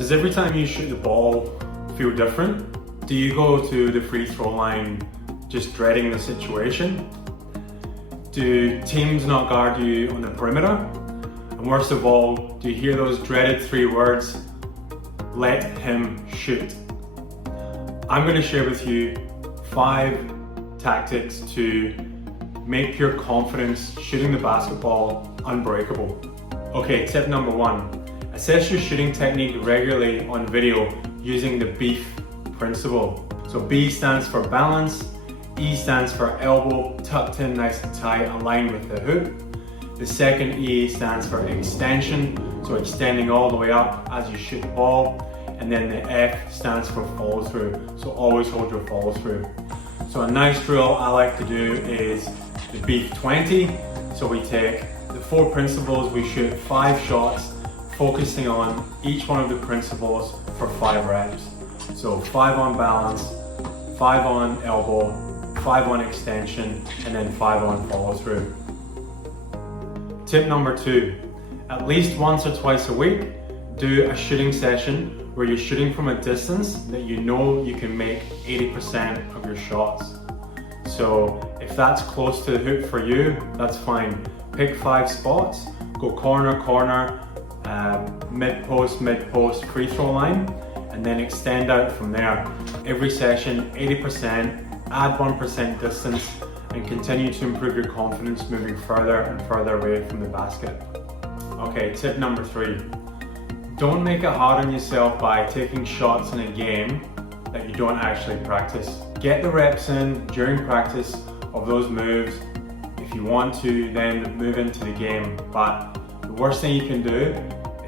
Does every time you shoot the ball feel different? Do you go to the free throw line just dreading the situation? Do teams not guard you on the perimeter? And worst of all, do you hear those dreaded 3 words, let him shoot? I'm going to share with you 5 tactics to make your confidence shooting the basketball unbreakable. Okay, tip number 1, assess your shooting technique regularly on video using the BEEF principle. So B stands for balance, E stands for elbow, tucked in nice and tight, aligned with the hoop. The second E stands for extension, so extending all the way up as you shoot the ball. And then the F stands for follow through, so always hold your follow through. So a nice drill I like to do is the BEEF 20. So we take the 4 principles, we shoot 5 shots, focusing on each one of the principles for 5 reps. So 5 on balance, 5 on elbow, 5 on extension, and then 5 on follow through. Tip number 2, at least once or twice a week, do a shooting session where you're shooting from a distance that you know you can make 80% of your shots. So if that's close to the hoop for you, that's fine. Pick 5 spots, go corner, corner, mid post, free throw line, and then extend out from there. Every session, 80%, add 1% distance, and continue to improve your confidence moving further and further away from the basket. Okay, tip number 3. Don't make it hard on yourself by taking shots in a game that you don't actually practice. Get the reps in during practice of those moves. If you want to, then move into the game. But the worst thing you can do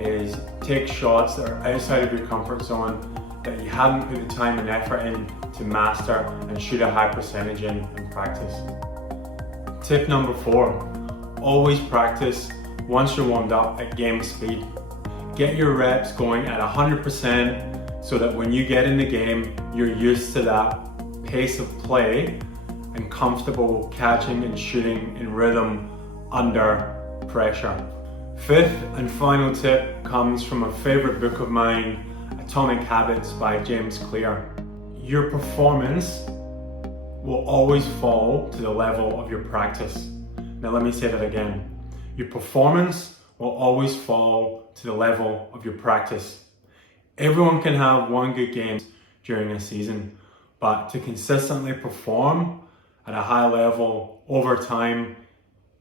is take shots that are outside of your comfort zone that you haven't put the time and effort in to master and shoot a high percentage in practice. Tip number 4, always practice once you're warmed up at game speed. Get your reps going at 100% so that when you get in the game, you're used to that pace of play and comfortable catching and shooting in rhythm under pressure. 5th and final tip comes from a favorite book of mine, Atomic Habits by James Clear. Your performance will always fall to the level of your practice. Now let me say that again. Your performance will always fall to the level of your practice. Everyone can have one good game during a season, but to consistently perform at a high level over time,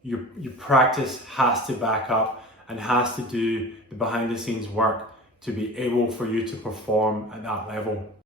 your practice has to back up and has to do the behind the scenes work to be able for you to perform at that level.